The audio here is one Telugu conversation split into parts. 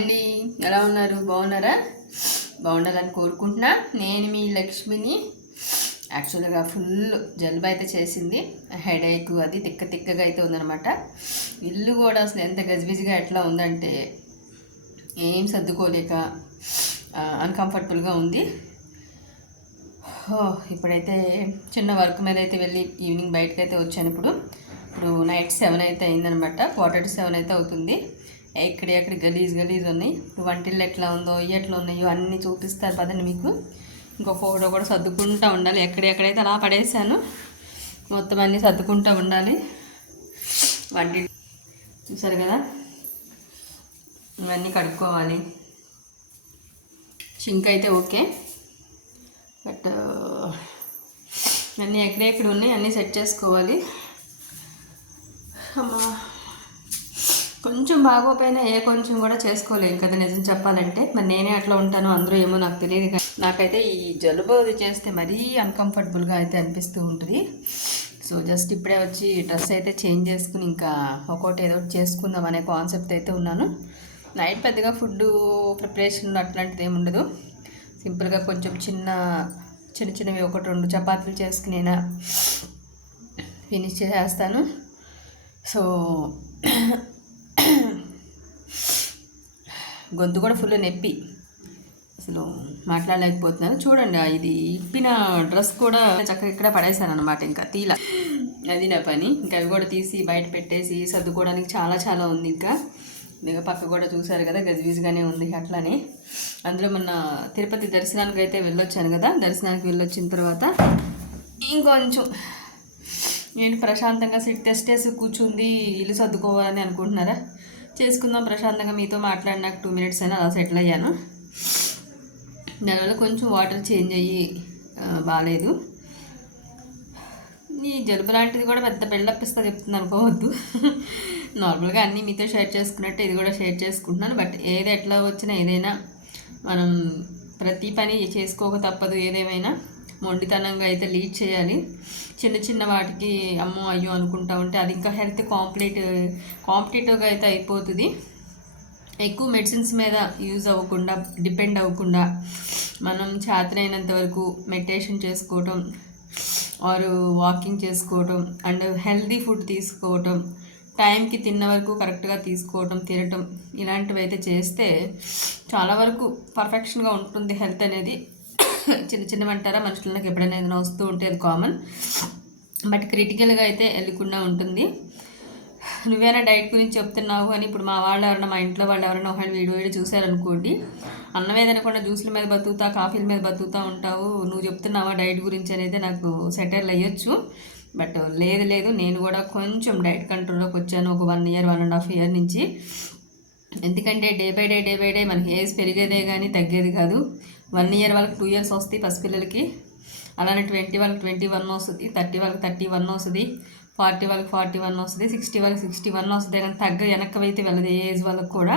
అండి. ఎలా ఉన్నారు? బాగున్నారా? బాగుండాలని కోరుకుంటున్నా. నేను మీ లక్ష్మిని. యాక్చువల్గా ఫుల్ జలుబు అయితే చేసింది. హెడేక్ అది తిక్క తిక్కగా అయితే ఉందనమాట ఇల్లు కూడా అసలు ఎంత గజిబిజిగా ఎట్లా ఉందంటే ఏం సర్దుకోలేక అన్కంఫర్టబుల్గా ఉంది. ఇప్పుడైతే చిన్న వర్క్ మీద అయితే వెళ్ళి ఈవినింగ్ బయటకు అయితే వచ్చాను ఇప్పుడు. ఇప్పుడు నైట్ సెవెన్ అయితే అయిందనమాట క్వార్టర్ సెవెన్ అయితే అవుతుంది. ఎక్కడ ఎక్కడ గలీజ్ గలీజ్ ఉన్నాయి. వంటిల్లు ఎట్లా ఉందో ఎట్లా ఉన్నాయో అన్నీ చూపిస్తారు పదండి మీకు. ఇంకో ఫోటో కూడా సర్దుకుంటూ ఉండాలి. ఎక్కడెక్కడైతే అలా పడేసాను మొత్తం అన్నీ సర్దుకుంటూ ఉండాలి. వంటి చూసారు కదా? ఇవన్నీ కడుక్కోవాలి. సింక్ అయితే ఓకే. బట్ అన్నీ ఎక్కడెక్కడ ఉన్నాయి అన్నీ సెట్ చేసుకోవాలి. అమ్మా. కొంచెం బాగోపోయినా ఏ కొంచెం కూడా చేసుకోలేం కదా నిజం చెప్పాలంటే. మరి నేనే అట్లా ఉంటాను అందరూ ఏమో నాకు తెలియదు కానీ నాకైతే ఈ జలుబు అది చేస్తే మరీ అన్కంఫర్టబుల్గా అయితే అనిపిస్తూ ఉంటుంది. సో జస్ట్ ఇప్పుడే వచ్చి డ్రెస్ అయితే చేంజ్ చేసుకుని ఇంకా ఒక్కోటి ఏదో ఒకటి చేసుకుందాం అనే కాన్సెప్ట్ అయితే ఉన్నాను. నైట్ పెద్దగా ఫుడ్ ప్రిపరేషన్ అట్లాంటిది ఏమి ఉండదు. సింపుల్గా కొంచెం చిన్న చిన్న చిన్నవి ఒకటి రెండు చపాతీలు చేసుకునేనా ఫినిష్ చేసేస్తాను. సో గొంతు కూడా ఫుల్ నొప్పి. అసలు మాట్లాడలేకపోతున్నాను. చూడండి ఇది ఇప్పిన డ్రెస్ కూడా చక్కగా ఇక్కడ పడేసాను అనమాట ఇంకా. తీల. అది నా పని. ఇంకా అవి కూడా తీసి బయట పెట్టేసి సర్దుకోవడానికి చాలా చాలా ఉంది ఇంకా. ఇంకా పక్క కూడా చూశారు కదా గజిబిజిగానే ఉంది అట్లానే. అందులో మొన్న తిరుపతి దర్శనానికి అయితే వెళ్ళొచ్చాను కదా దర్శనానికి వెళ్ళొచ్చిన తర్వాత ఇంకొంచెం నేను ప్రశాంతంగా సిట్ తెస్టేసి కూర్చుంది ఇల్లు సర్దుకోవాలని అనుకుంటున్నారా? చేసుకుందాం ప్రశాంతంగా మీతో మాట్లాడినాక టూ మినిట్స్ అయినా అలా సెటిల్ అయ్యాను. దానివల్ల కొంచెం వాటర్ చేంజ్ అయ్యి బాగాలేదు ఈ జలుబు లాంటిది కూడా పెద్ద బిల్డప్ ఇస్తా చెప్తుంది అనుకోవద్దు. నార్మల్గా అన్నీ మీతో షేర్ చేసుకున్నట్టు ఇది కూడా షేర్ చేసుకుంటున్నాను. బట్ ఏది ఎట్లా వచ్చినా ఏదైనా మనం ప్రతి పని చేసుకోక తప్పదు ఏదేమైనా. మొండితనంగా అయితే లీడ్ చేయాలి. చిన్న చిన్న వాటికి అమ్మో అయ్యో అనుకుంటా ఉంటే అది ఇంకా హెల్త్ కాంప్లీట్ కాంపిటేటివ్గా అయితే అయిపోతుంది. ఎక్కువ మెడిసిన్స్ మీద యూజ్ అవ్వకుండా డిపెండ్ అవ్వకుండా మనం చేతనైనంత వరకు మెడిటేషన్ చేసుకోవటం ఆరు వాకింగ్ చేసుకోవటం అండ్ హెల్దీ ఫుడ్ తీసుకోవటం టైంకి తిన్న వరకు కరెక్ట్గా తీసుకోవటం తినటం ఇలాంటివి అయితే చేస్తే చాలా వరకు పర్ఫెక్షన్గా ఉంటుంది హెల్త్ అనేది. చిన్న చిన్నవి అంటారా మనుషులకు ఎప్పుడైనా ఏదైనా వస్తూ ఉంటే అది కామన్ బట్ క్రిటికల్గా అయితే వెళ్ళకుండా ఉంటుంది. నువ్వేనా డైట్ గురించి చెప్తున్నావు అని ఇప్పుడు మా వాళ్ళు ఎవరైనా మా ఇంట్లో వాళ్ళు ఎవరైనా ఒక వీడియో వీడియో చూసారనుకోండి అన్నం ఏదనుకుండా జ్యూస్ల మీద బతుకుతా కాఫీల మీద బతుకుతా ఉంటావు. నువ్వు చెప్తున్నావా డైట్ గురించి అనేది నాకు సెటిల్ అయ్యొచ్చు. బట్ లేదు లేదు నేను కూడా కొంచెం డైట్ కంట్రోల్లోకి వచ్చాను ఒక one year one and half year నుంచి. ఎందుకంటే day by day day by day మనకి ఏజ్ పెరిగేదే కానీ తగ్గేది కాదు. వన్ ఇయర్ వాళ్ళకి టూ ఇయర్స్ వస్తాయి పసిపిల్లలకి. అలానే ట్వంటీ వాళ్ళకి ట్వంటీ వన్ వస్తుంది థర్టీ వాళ్ళకి థర్టీ వన్ వస్తుంది ఫార్టీ వాళ్ళకి ఫార్టీ వన్ వస్తుంది సిక్స్టీ వాళ్ళకి సిక్స్టీ వన్ వస్తుంది కానీ తగ్గ వెనక్కవైతే వెళ్ళదు ఏ ఏజ్ వాళ్ళకి కూడా.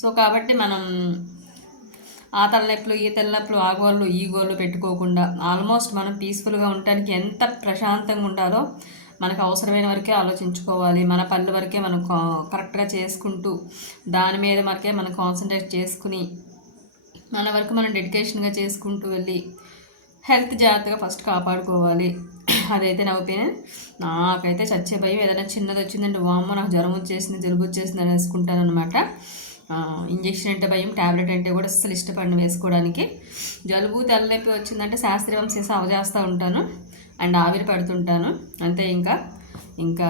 సో కాబట్టి మనం ఆ తలనొప్పులు ఈ తలనొప్పులు ఆ గోళ్ళు ఈ గోళ్ళు పెట్టుకోకుండా ఆల్మోస్ట్ మనం పీస్ఫుల్గా ఉండటానికి ఎంత ప్రశాంతంగా ఉండాలో మనకు అవసరమైన వరకే ఆలోచించుకోవాలి. మన పనుల వరకే మనం కరెక్ట్గా చేసుకుంటూ దాని మీద మనకే మనం కాన్సన్ట్రేట్ చేసుకుని మన వరకు మనం డెడికేషన్గా చేసుకుంటూ వెళ్ళి హెల్త్ జాగ్రత్తగా ఫస్ట్ కాపాడుకోవాలి. అదైతే నా ఒపీనియన్. నాకైతే చచ్చే భయం ఏదైనా చిన్నది వచ్చిందంటే వామ్మ నాకు జ్వరం వచ్చేసింది జలుబు వచ్చేసింది అని వేసుకుంటాను అనమాట ఇంజెక్షన్ అంటే భయం ట్యాబ్లెట్ అంటే కూడా అస్సలు ఇష్టపడిన వేసుకోవడానికి. జలుబు తెల్లనొప్పి వచ్చిందంటే శాస్త్రీయం చేసి అవజేస్తూ ఉంటాను. అండ్ ఆవిరి పడుతుంటాను. అంతే ఇంకా. ఇంకా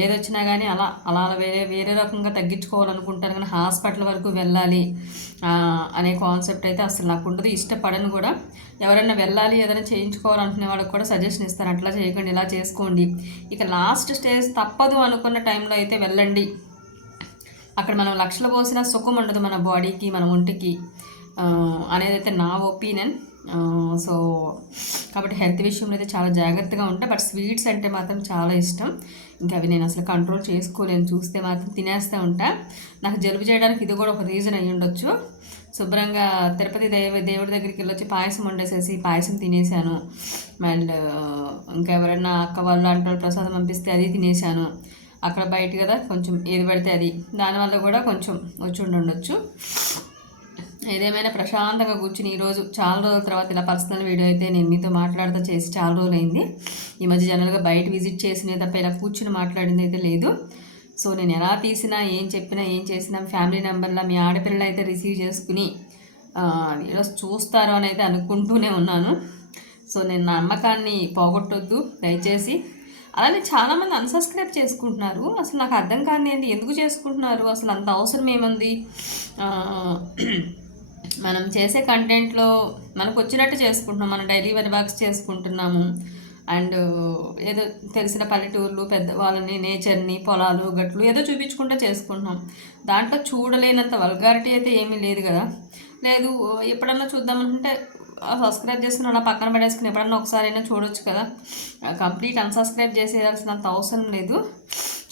ఏది వచ్చినా కానీ అలా అలా అలా వేరే వేరే రకంగా తగ్గించుకోవాలనుకుంటాను కానీ హాస్పిటల్ వరకు వెళ్ళాలి అనే కాన్సెప్ట్ అయితే అసలు నాకు ఉండదు. ఇష్టపడను కూడా. ఎవరైనా వెళ్ళాలి ఏదైనా చేయించుకోవాలనుకునే వాళ్ళకి కూడా సజెషన్ ఇస్తాను అట్లా చేయకండి ఇలా చేసుకోండి. ఇక లాస్ట్ స్టేజ్ తప్పదు అనుకున్న టైంలో అయితే వెళ్ళండి. అక్కడ మనం లక్షలు పోసిన సుఖం ఉండదు మన బాడీకి మన ఒంటికి అనేది అయితే నా ఒపీనియన్. సో కాబట్టి హెల్త్ విషయంలో అయితే చాలా జాగ్రత్తగా ఉంటాయి బట్ స్వీట్స్ అంటే మాత్రం చాలా ఇష్టం. ఇంకా అవి నేను అసలు కంట్రోల్ చేసుకోలేను. చూస్తే మాత్రం తినేస్తూ ఉంటా. నాకు జలుబు చేయడానికి ఇది కూడా ఒక రీజన్ అయ్యి ఉండొచ్చు. శుభ్రంగా తిరుపతి దేవ దేవుడి దగ్గరికి వెళ్ళొచ్చి పాయసం వండేసేసి పాయసం తినేసాను అండ్ ఇంకా ఎవరైనా అక్క వాళ్ళు అంటే ప్రసాదం పంపిస్తే అది తినేసాను అక్కడ బయట కదా కొంచెం ఏది పడితే అది. దానివల్ల కూడా కొంచెం వచ్చి ఉండొచ్చు. ఏదేమైనా ప్రశాంతంగా కూర్చుని ఈరోజు చాలా రోజుల తర్వాత ఇలా పర్సనల్ వీడియో అయితే నేను మీతో మాట్లాడుతూ చేసి చాలా రోజులు అయింది ఈ మధ్య జనరల్గా బయట విజిట్ చేసినవి తప్ప ఇలా కూర్చుని మాట్లాడింది అయితే లేదు. సో నేను ఎలా తీసినా ఏం చెప్పినా ఏం చేసినా ఫ్యామిలీ నెంబర్లో మీ ఆడపిల్లలు అయితే రిసీవ్ చేసుకుని ఈరోజు చూస్తారు అని అయితే అనుకుంటూనే ఉన్నాను. సో నేను నా నమ్మకాన్ని పోగొట్టొద్దు దయచేసి. అలానే చాలామంది అన్సబ్స్క్రైబ్ చేసుకుంటున్నారు. అసలు నాకు అర్థం కాని ఎందుకు చేసుకుంటున్నారు? అసలు అంత అవసరం ఏముంది? మనం చేసే కంటెంట్లో మనకు వచ్చినట్టు చేసుకుంటున్నాం మనం డైలీ వరి బాక్స్ చేసుకుంటున్నాము. అండ్ ఏదో తెలిసిన పల్లెటూర్లు పెద్ద వాళ్ళని నేచర్ని పొలాలు గట్లు ఏదో చూపించుకుంటూ చేసుకుంటున్నాం. దాంట్లో చూడలేనంత వల్గారిటీ అయితే ఏమీ లేదు కదా. లేదు ఎప్పుడన్నా చూద్దామనుకుంటే సబ్స్క్రైబ్ చేసుకుని అలా పక్కన పడేసుకుని ఎప్పుడన్నా ఒకసారి అయినా చూడొచ్చు కదా. కంప్లీట్ అన్సబ్స్క్రైబ్ చేసేయాల్సినంత అవసరం లేదు.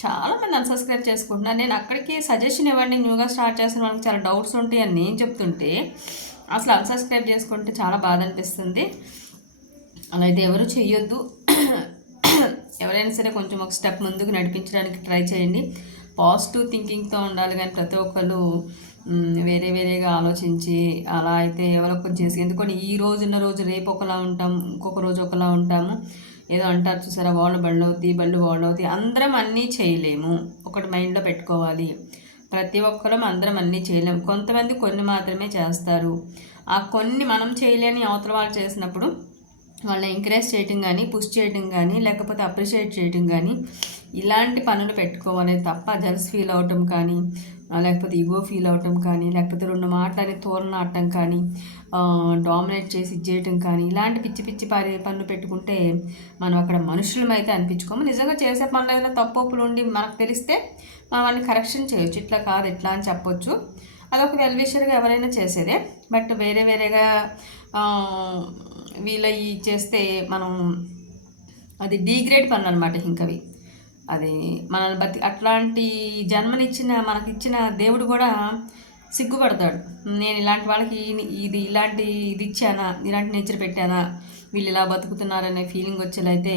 చాలామంది అన్సబ్స్క్రైబ్ చేసుకుంటున్నారు. నేను అక్కడికి సజెషన్ ఇవ్వండి న్యూగా స్టార్ట్ చేసిన వాళ్ళకి చాలా డౌట్స్ ఉంటాయి అని నేను చెప్తుంటే అసలు అన్సబ్స్క్రైబ్ చేసుకుంటే చాలా బాధ అనిపిస్తుంది. అలా అయితే ఎవరు చేయొద్దు ఎవరైనా సరే కొంచెం ఒక స్టెప్ ముందుకు నడిపించడానికి ట్రై చేయండి. పాజిటివ్ థింకింగ్తో ఉండాలి కానీ ప్రతి ఒక్కరు వేరే వేరేగా ఆలోచించి అలా అయితే ఎవరో చేసి ఎందుకంటే ఈ రోజున్న రోజు రేపు ఒకలా ఉంటాం ఇంకొక రోజు ఒకలా ఉంటాము. ఏదో అంటారు చూసారా వాళ్ళు బళ్ళు అవుతాయి బళ్ళు వాళ్ళు అవుతాయి అందరం అన్నీ చేయలేము. ఒకటి మైండ్లో పెట్టుకోవాలి. ప్రతి ఒక్కరం అందరం అన్నీ చేయలేము. కొంతమంది కొన్ని మాత్రమే చేస్తారు. ఆ కొన్ని మనం చేయలేని అవతల వాళ్ళు చేసినప్పుడు వాళ్ళని ఎంకరేజ్ చేయటం కానీ పుష్ చేయటం కానీ లేకపోతే అప్రిషియేట్ చేయటం కానీ ఇలాంటి పనులు పెట్టుకోవాలి తప్ప జల్స్ ఫీల్ అవటం కానీ లేకపోతే ఈగో ఫీల్ అవటం కానీ లేకపోతే రెండు మాటలని తోరణాడటం కానీ డామినేట్ చేసి ఇచ్చేయటం కానీ ఇలాంటి పిచ్చి పిచ్చి పారే పనులు పెట్టుకుంటే మనం అక్కడ మనుషులమైతే అనిపించుకోము. నిజంగా చేసే పనులు ఏదైనా తప్పులు ఉండి మనకు తెలిస్తే మనం వాళ్ళని కరెక్షన్ చేయొచ్చు. ఇట్లా కాదు ఎట్లా అని చెప్పొచ్చు. అదొక వెల్విషర్గా ఎవరైనా చేసేదే. బట్ వేరే వేరేగా వీళ్ళ చేస్తే మనం అది డీగ్రేడ్ పనులు అనమాట ఇంకవి. అది మనల్ని బతి అట్లాంటి జన్మనిచ్చిన మనకిచ్చిన దేవుడు కూడా సిగ్గుపడతాడు. నేను ఇలాంటి వాళ్ళకి ఇది ఇలాంటి ఇది ఇచ్చానా ఇలాంటి నేచర్ పెట్టానా వీళ్ళు ఇలా బతుకుతున్నారనే ఫీలింగ్ వచ్చేలైతే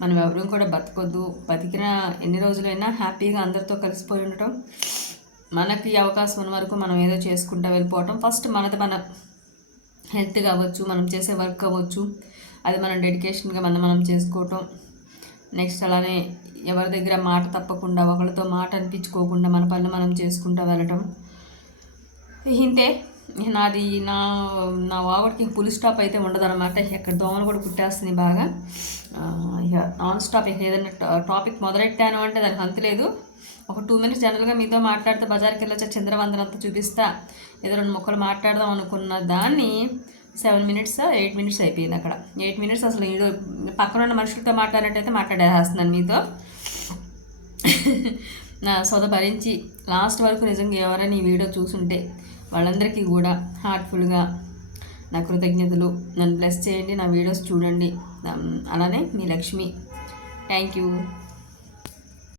మనం ఎవరూ కూడా బతకొద్దు. బతికిన ఎన్ని రోజులైనా హ్యాపీగా అందరితో కలిసిపోయి ఉండటం మనకి అవకాశం ఉన్న వరకు మనం ఏదో చేసుకుంటూ వెళ్ళిపోవటం ఫస్ట్ మనది మన హెల్త్ కావచ్చు మనం చేసే వర్క్ అవ్వచ్చు అది మనం డెడికేషన్గా మనం మనం చేసుకోవటం. నెక్స్ట్ అలానే ఎవరి దగ్గర మాట తప్పకుండా ఒకరితో మాట అనిపించుకోకుండా మన పనులు మనం చేసుకుంటూ వెళ్ళటం. ఇంతే. నాది నా నా వాగుడికి పులి స్టాప్ అయితే ఉండదు అనమాట ఎక్కడ దోమలు కూడా కుట్టేస్తుంది బాగా. ఇక నాన్ స్టాప్ ఏదైనా టాపిక్ మొదలెట్టాను అంటే దానికి అంతలేదు ఒక టూ మినిట్స్ జనరల్గా మీతో మాట్లాడితే బజార్కి వెళ్ళొచ్చా? చంద్రవందనం అంతా చూపిస్తా. ఏదో రెండు మొక్కలు మాట్లాడదాం అనుకున్న దాన్ని సెవెన్ మినిట్స్ ఎయిట్ మినిట్స్ అయిపోయింది అక్కడ. ఎయిట్ మినిట్స్ అసలు పక్కన ఉన్న మనుషులతో మాట్లాడినట్టయితే మాట్లాడేస్తున్నాను మీతో. నా సొద భరించి లాస్ట్ వరకు నిజంగా ఎవరైనా ఈ వీడియో చూసుంటే వాళ్ళందరికీ కూడా హార్ట్ఫుల్గా నా కృతజ్ఞతలు. నన్ను బ్లెస్ చేయండి నా వీడియోస్ చూడండి. అలానే మీ లక్ష్మి. Thank you